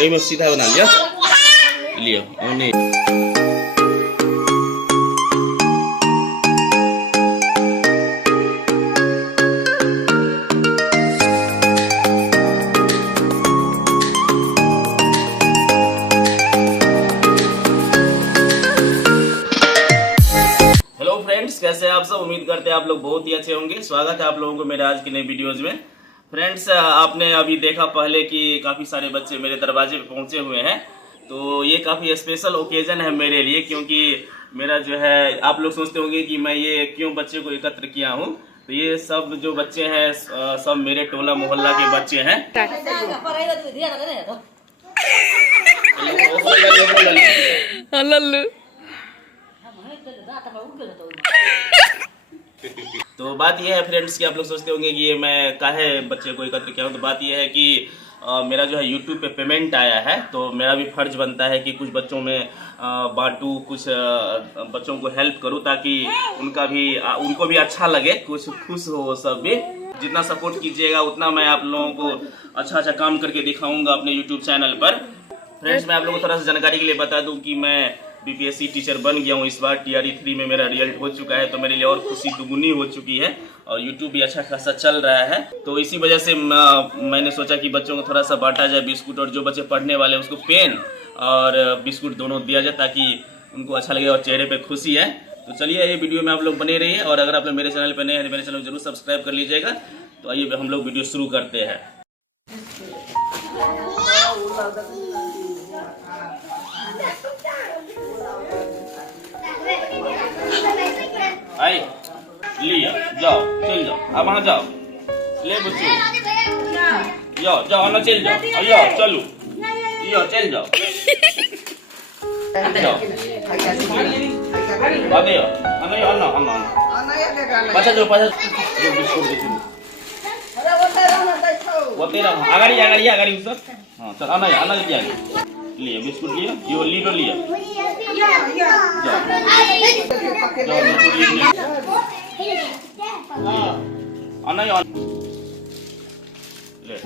में सीधा बना लिया लियो उन्हें। हेलो फ्रेंड्स, कैसे हैं आप सब? उम्मीद करते हैं आप लोग बहुत ही अच्छे होंगे। स्वागत है आप लोगों को मेरे आज की नई वीडियोज में। फ्रेंड्स, आपने अभी देखा पहले कि काफ़ी सारे बच्चे मेरे दरवाजे पे पहुंचे हुए हैं, तो ये काफ़ी स्पेशल ओकेजन है मेरे लिए, क्योंकि मेरा जो है, आप लोग सोचते होंगे कि मैं ये क्यों बच्चे को एकत्र किया हूँ। तो ये सब जो बच्चे हैं सब मेरे टोला मोहल्ला के बच्चे हैं। तो बात यह है फ्रेंड्स कि आप लोग सोचते होंगे कि ये मैं काहे बच्चे को एकत्र किया हूँ। तो बात यह है कि मेरा जो है यूट्यूब पे पेमेंट आया है, तो मेरा भी फर्ज बनता है कि कुछ बच्चों में बांटूँ, कुछ बच्चों को हेल्प करूँ, ताकि उनको भी अच्छा लगे, कुछ खुश हो सब भी। जितना सपोर्ट कीजिएगा उतना मैं आप लोगों को अच्छा काम करके दिखाऊंगा अपने यूट्यूब चैनल पर। फ्रेंड्स, मैं आप लोगों को थोड़ा सा जानकारी के लिए बता दूं कि मैं बीपीएससी टीचर बन गया हूं। इस बार TRE 3 में मेरा रिजल्ट हो चुका है, तो मेरे लिए और खुशी दुगुनी हो चुकी है और यूट्यूब भी अच्छा खासा चल रहा है। तो इसी वजह से मैंने सोचा कि बच्चों को थोड़ा सा बांटा जाए बिस्कुट, और जो बच्चे पढ़ने वाले हैं उसको पेन और बिस्कुट दोनों दिया जाए, ताकि उनको अच्छा लगे और चेहरे पर खुशी है। तो चलिए, ये वीडियो में आप लोग बने रहिए, और अगर आप लोग मेरे चैनल पर नए हैं तो मेरे चैनल को जरूर सब्सक्राइब कर लीजिएगा। तो आइए हम लोग वीडियो शुरू करते हैं। आई लिया, जाओ चल जाओ, अब वहाँ जाओ, ले बच्चों, जाओ जाओ अन्ना चल जाओ, जाओ चलो, यो चल जाओ, जाओ आगे यो अन्ना यो अन्ना अन्ना पाछा जो बिस्कुट दे वो तेरा आगाड़ी आगाड़ी आगाड़ी उस हाँ चल अन्ना लिया लिया बिस्कुट लिया, यो लीडो लिया, अन्ना यो ले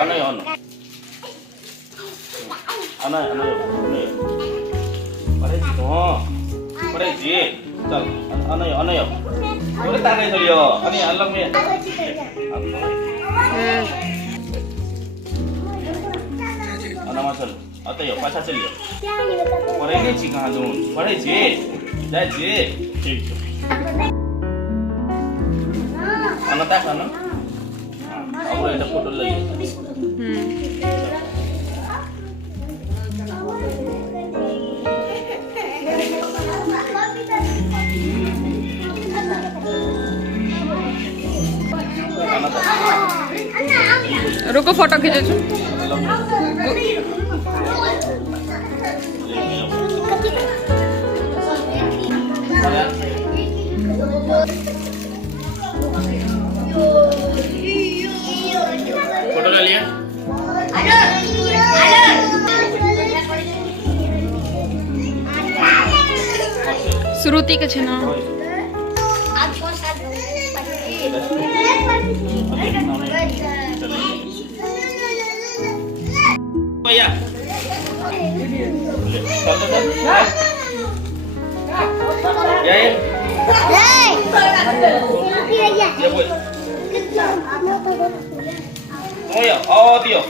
अन्ना यो अन्ना अन्ना यो पढ़े जी चल अन्ना यो बोले ताकि चलियो अन्ना अलग में अन्ना मसल आता यो पाछा चलियो पढ़े छी कहाँ दूँ पढ़े छी जाए जी ठीक है अन्ना ताक अन्ना अब ये फोटो ले रुको फोटो खींचो छु फोटो ले लिया श्रुति के छै ना भैया दियो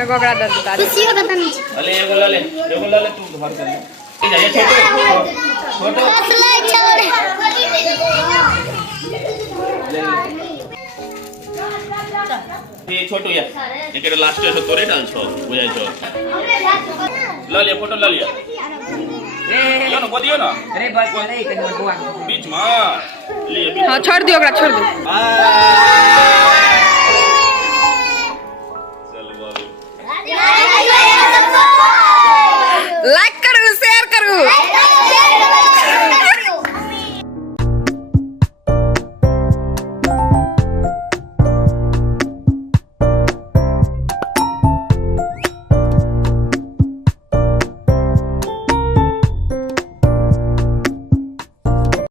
एगो ओकरा दे दे किसी को पता नहीं अले एगो ले तू घर कर ले ये छोटो हौसला छोड़ ये छोटो या एके लास्ट से तोरे डाल छो बुझाई छो ल ले फोटो ल लिया यो न गोदियो न अरे बस बोले कनी बुआ बीच में लिए हां छोड़ दियो ओकरा छोड़ दो